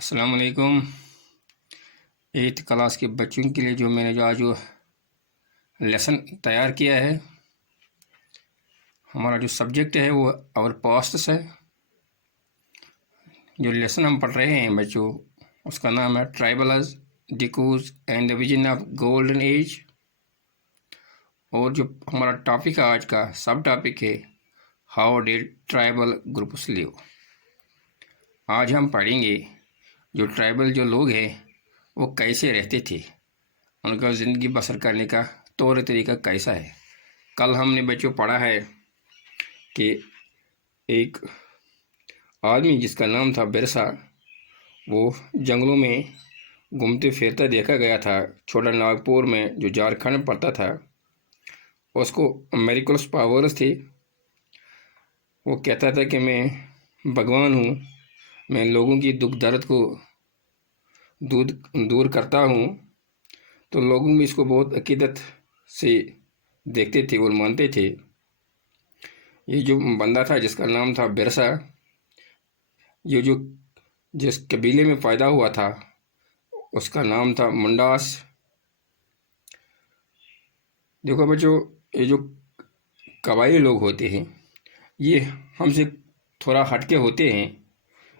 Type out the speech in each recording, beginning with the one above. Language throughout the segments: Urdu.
السلام علیکم۔ 8th کلاس کے بچوں کے لیے میں نے آج لیسن تیار کیا ہے، ہمارا جو سبجیکٹ ہے وہ اور پاسٹس ہے۔ جو لیسن ہم پڑھ رہے ہیں بچوں، اس کا نام ہے tribals, decoys and the vision of golden age. اور جو ہمارا ٹاپک ہے آج کا سب ٹاپک ہے how did tribal groups live. آج ہم پڑھیں گے جو ٹرائبل جو لوگ ہیں وہ کیسے رہتے تھے، ان کا زندگی بسر کرنے کا طور طریقہ کیسا ہے۔ کل ہم نے بچوں پڑھا ہے کہ ایک آدمی جس کا نام تھا برسا، وہ جنگلوں میں گھومتے پھرتا دیکھا گیا تھا، چھوٹا ناگپور میں جو جھارکھنڈ میں پڑتا تھا۔ اس کو میریکلس پاورز تھی، وہ کہتا تھا کہ میں بھگوان ہوں، میں لوگوں کی دکھ درد کو دور کرتا ہوں۔ تو لوگوں بھی اس کو بہت عقیدت سے دیکھتے تھے اور مانتے تھے۔ یہ جو بندہ تھا جس کا نام تھا برسا، یہ جو جس قبیلے میں پیدا ہوا تھا اس کا نام تھا منڈاس۔ دیکھو بچوں، یہ جو قبائلی لوگ ہوتے ہیں یہ ہم سے تھوڑا ہٹ کے ہوتے ہیں،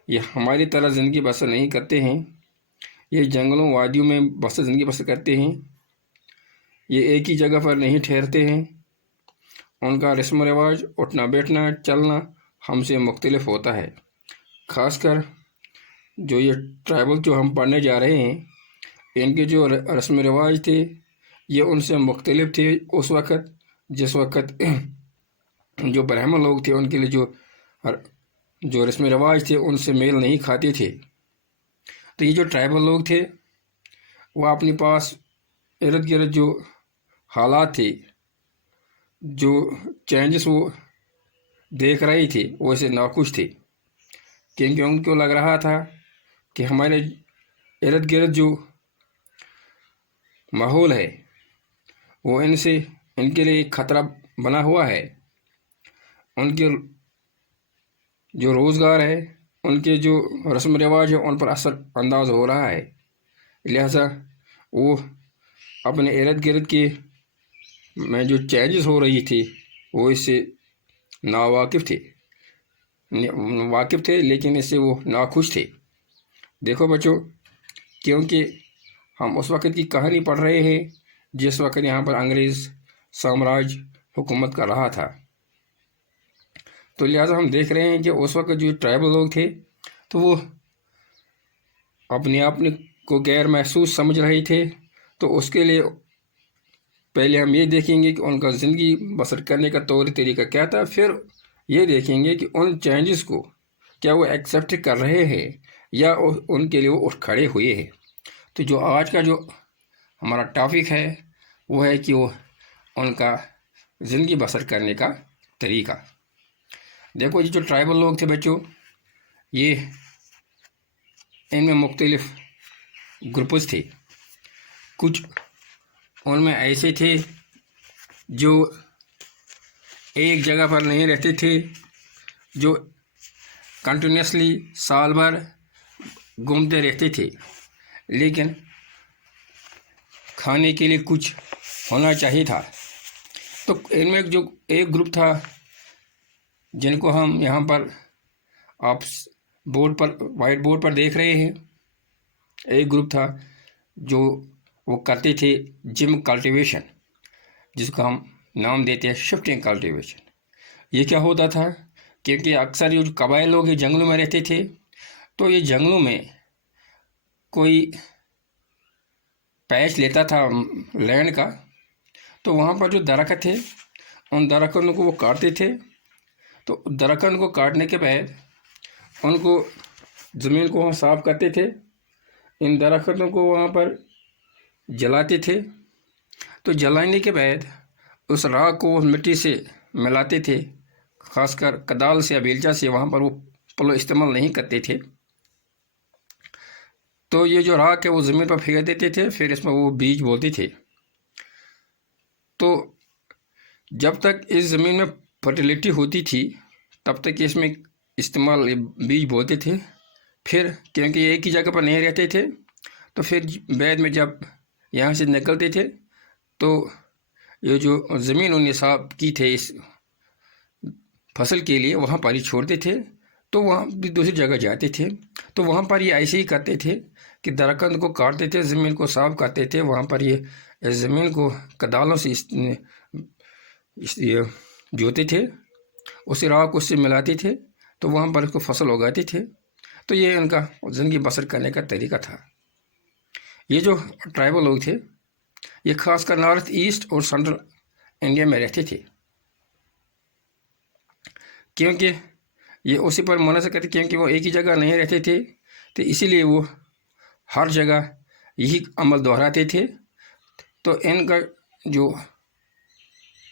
یہ ہماری طرح زندگی بسر نہیں کرتے ہیں، یہ جنگلوں وادیوں میں زندگی بسر کرتے ہیں، یہ ایک ہی جگہ پر نہیں ٹھہرتے ہیں، ان کا رسم و رواج، اٹھنا بیٹھنا چلنا ہم سے مختلف ہوتا ہے۔ خاص کر جو یہ ٹرائبل جو ہم پڑھنے جا رہے ہیں، ان کے جو رسم و رواج تھے یہ ان سے مختلف تھے اس وقت، جس وقت جو برہمن لوگ تھے ان کے لیے جو رسم و رواج تھے ان سے میل نہیں کھاتے تھے۔ تو یہ جو ٹرائبل لوگ تھے وہ اپنے پاس ارد گرد جو حالات تھے، جو چینجز وہ دیکھ رہے تھے، وہ اسے ناخوش تھے، کیونکہ ان کو لگ رہا تھا کہ ہمارے ارد گرد جو ماحول ہے وہ ان کے لیے ایک خطرہ بنا ہوا ہے، ان کے جو روزگار ہے، ان کے جو رسم و رواج ہے ان پر اثر انداز ہو رہا ہے۔ لہذا وہ اپنے ارد گرد کے میں جو چینجز ہو رہی تھی وہ اس سے واقف تھے لیکن اس سے وہ ناخوش تھے۔ دیکھو بچوں، کیونکہ ہم اس وقت کی کہانی پڑھ رہے ہیں جس وقت یہاں پر انگریز سامراج حکومت کر رہا تھا، تو لہٰذا ہم دیکھ رہے ہیں کہ اس وقت جو ٹرائبل لوگ تھے تو وہ اپنے آپ کو غیر محسوس سمجھ رہے تھے۔ تو اس کے لیے پہلے ہم یہ دیکھیں گے کہ ان کا زندگی بسر کرنے کا طور طریقہ کیا تھا، پھر یہ دیکھیں گے کہ ان چینجز کو کیا وہ ایکسیپٹ کر رہے ہیں یا ان کے لیے وہ اٹھ کھڑے ہوئے ہیں۔ تو جو آج کا جو ہمارا ٹاپک ہے وہ ہے کہ وہ ان کا زندگی بسر کرنے کا طریقہ۔ دیکھو یہ جو ٹرائبل لوگ تھے بچوں، یہ ان میں مختلف گروپس تھے۔ کچھ ان میں ایسے تھے جو ایک جگہ پر نہیں رہتے تھے، جو کنٹینیوسلی سال بھر گھومتے رہتے تھے، لیکن کھانے کے لیے کچھ ہونا چاہیے تھا۔ تو ان میں جو ایک گروپ تھا جن کو ہم یہاں پر آپ وائٹ بورڈ پر دیکھ رہے ہیں، ایک گروپ تھا جو وہ کرتے تھے جم کلٹیویشن، جس کو ہم نام دیتے ہیں شفٹنگ کلٹیویشن۔ یہ کیا ہوتا تھا، کیونکہ اکثر جو قبائل لوگ یہ جنگلوں میں رہتے تھے، تو یہ جنگلوں میں کوئی پیچ لیتا تھا لینڈ کا، تو وہاں پر جو درخت تھے ان درختوں کو وہ کاٹتے تھے۔ تو درخت کو کاٹنے کے بعد ان کو زمین کو وہاں صاف کرتے تھے، ان درختوں کو وہاں پر جلاتے تھے۔ تو جلانے کے بعد اس راکھ کو مٹی سے ملاتے تھے، خاص کر کدال سے یا بیلچا سے، وہاں پر وہ پلو استعمال نہیں کرتے تھے۔ تو یہ جو راکھ ہے وہ زمین پر پھینک دیتے تھے، پھر اس میں وہ بیج بوتے تھے۔ تو جب تک اس زمین میں فرٹیلیٹی ہوتی تھی تب تک اس میں بیج بوتے تھے، پھر کیونکہ یہ ایک ہی جگہ پر نہیں رہتے تھے تو پھر بعد میں جب یہاں سے نکلتے تھے تو یہ جو زمین انہیں صاف کی تھے اس فصل کے لیے وہاں پر ہی چھوڑتے تھے، تو وہاں بھی دوسری جگہ جاتے تھے۔ تو وہاں پر یہ ایسے ہی کرتے تھے کہ درخت کو کاٹتے تھے، زمین کو صاف کرتے تھے، وہاں پر یہ زمین کو کدالوں سے یہ جوتے تھے، اسی راک اس سے ملاتے تھے، تو وہاں پر اس کو فصل اگاتے تھے۔ تو یہ ان کا زندگی بسر کرنے کا طریقہ تھا۔ یہ جو ٹرائبل لوگ تھے یہ خاص کر نارتھ ایسٹ اور سینٹرل انڈیا میں رہتے تھے، کیونکہ یہ اسی پر منحصر کرتے، کیونکہ وہ ایک ہی جگہ نہیں رہتے تھے، تو اسی لیے وہ ہر جگہ یہی عمل دہراتے تھے۔ تو ان کا جو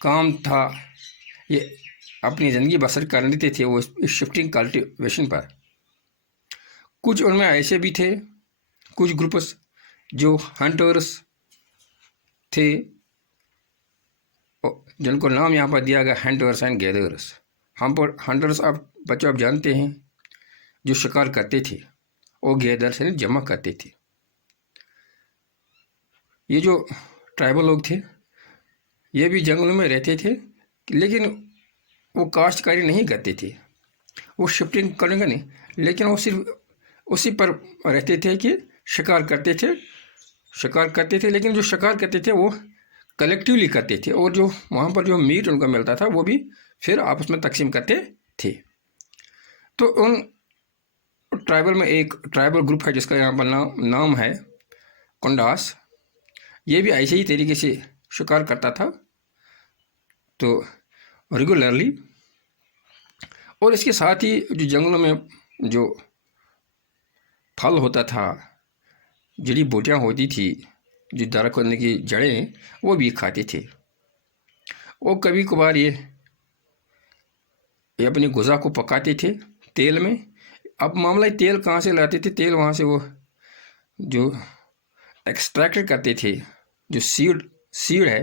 کام تھا یہ اپنی زندگی بسر کر لیتے تھے وہ اس شفٹنگ کلٹیویشن پر۔ کچھ ان میں ایسے بھی تھے، کچھ گروپس جو ہنٹرس تھے، جن کو نام یہاں پر دیا گیا ہنٹرس اینڈ گیدرس۔ ہم پر ہنٹرس بچوں آپ جانتے ہیں جو شکار کرتے تھے، اور گیدرس یعنی جمع کرتے تھے۔ یہ جو ٹرائبل لوگ تھے یہ بھی جنگلوں میں رہتے تھے، لیکن وہ کاشتکاری نہیں کرتے تھے، وہ شفٹنگ کرنے کا نہیں، لیکن وہ صرف اسی پر رہتے تھے کہ شکار کرتے تھے، لیکن جو شکار کرتے تھے وہ کلیکٹیولی کرتے تھے، اور جو وہاں پر جو میٹ ان کو ملتا تھا وہ بھی پھر آپس میں تقسیم کرتے تھے۔ تو ان ٹرائبل میں ایک ٹرائبل گروپ ہے جس کا یہاں پر نام ہے کنڈاس، یہ بھی ایسے ہی طریقے سے شکار کرتا تھا تو ریگولرلی، اور اس کے ساتھ ہی جو جنگلوں میں جو پھل ہوتا تھا، جڑی بوٹیاں ہوتی تھی، جو درخت کی جڑیں وہ بھی کھاتے تھے، اور کبھی کبھار یہ اپنی غذا کو پکاتے تھے تیل میں۔ اب معاملہ تیل کہاں سے لاتے تھے؟ تیل وہاں سے وہ جو ایکسٹریکٹ کرتے تھے، جو سیڈ ہے،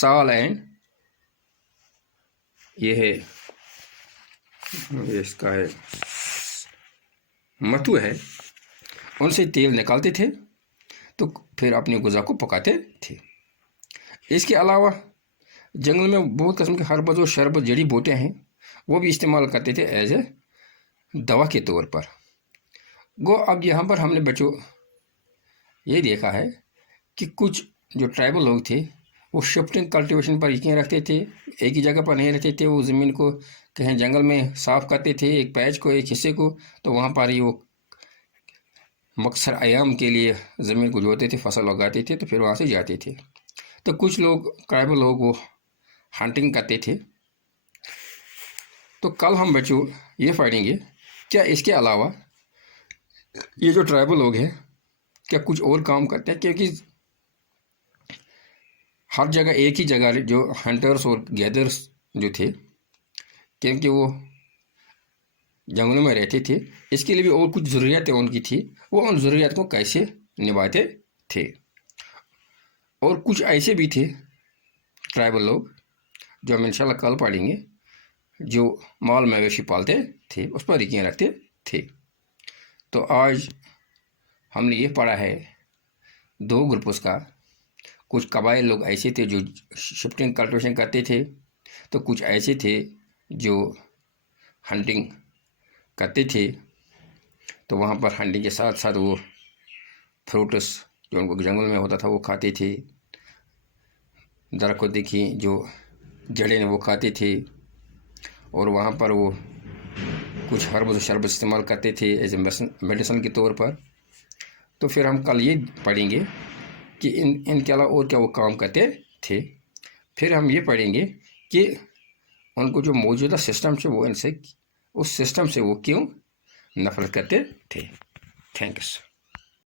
سال اینڈ یہ ہے اس کا ہے متو ہے، ان سے تیل نکالتے تھے تو پھر اپنی غذا کو پکاتے تھے۔ اس کے علاوہ جنگل میں بہت قسم کے ہربز و شربت جڑی بوٹیاں ہیں وہ بھی استعمال کرتے تھے ایز اے دوا کے طور پر۔ گو اب یہاں پر ہم نے بچوں یہ دیکھا ہے کہ کچھ جو ٹرائبل لوگ تھے وہ شفٹنگ کلٹیویشن پر یقین رکھتے تھے، ایک ہی جگہ پر نہیں رہتے تھے، وہ زمین کو کہیں جنگل میں صاف کرتے تھے، ایک پیچ کو، ایک حصے کو، تو وہاں پر ہی وہ مقصر ایام کے لیے زمین کو جوتے تھے، فصل اگاتے تھے، تو پھر وہاں سے جاتے تھے۔ تو کچھ لوگ ٹرائبل لوگ وہ ہنٹنگ کرتے تھے۔ تو کل ہم بچوں یہ پڑھیں گے کیا اس کے علاوہ یہ جو ٹرائبل لوگ ہیں کیا کچھ اور کام کرتے ہیں، کیونکہ ہر جگہ ایک ہی جگہ جو ہنٹرس اور گیدرس جو تھے، کیونکہ وہ جنگلوں میں رہتے تھے، اس کے لیے بھی اور کچھ ضروریاتیں ان کی تھی، وہ ان ضروریات کو کیسے نبھاتے تھے۔ اور کچھ ایسے بھی تھے ٹرائبل لوگ جو ہم انشاءاللہ کل پڑھیں گے، جو مال مویشی پالتے تھے، اس پر یقین رکھتے تھے۔ تو آج ہم نے یہ پڑھا ہے دو گروپس کا۔ کچھ قبائل لوگ ایسے تھے جو شفٹنگ کلٹیویشن کرتے تھے، تو کچھ ایسے تھے جو ہنٹنگ کرتے تھے، تو وہاں پر ہنٹنگ کے ساتھ ساتھ وہ فروٹس جو ان کو جنگل میں ہوتا تھا وہ کھاتے تھے، درخت دیکھی جو جڑیں وہ کھاتے تھے، اور وہاں پر وہ کچھ ہربز و شربت استعمال کرتے تھے ایز اے میڈیسن کے طور پر۔ تو پھر ہم کل یہ پڑھیں گے کہ ان کے علاوہ اور کیا وہ کام کرتے تھے۔ پھر ہم یہ پڑھیں گے کہ ان کو جو موجودہ سسٹم سے وہ اس سسٹم سے وہ کیوں نفرت کرتے تھے۔ تھینکس۔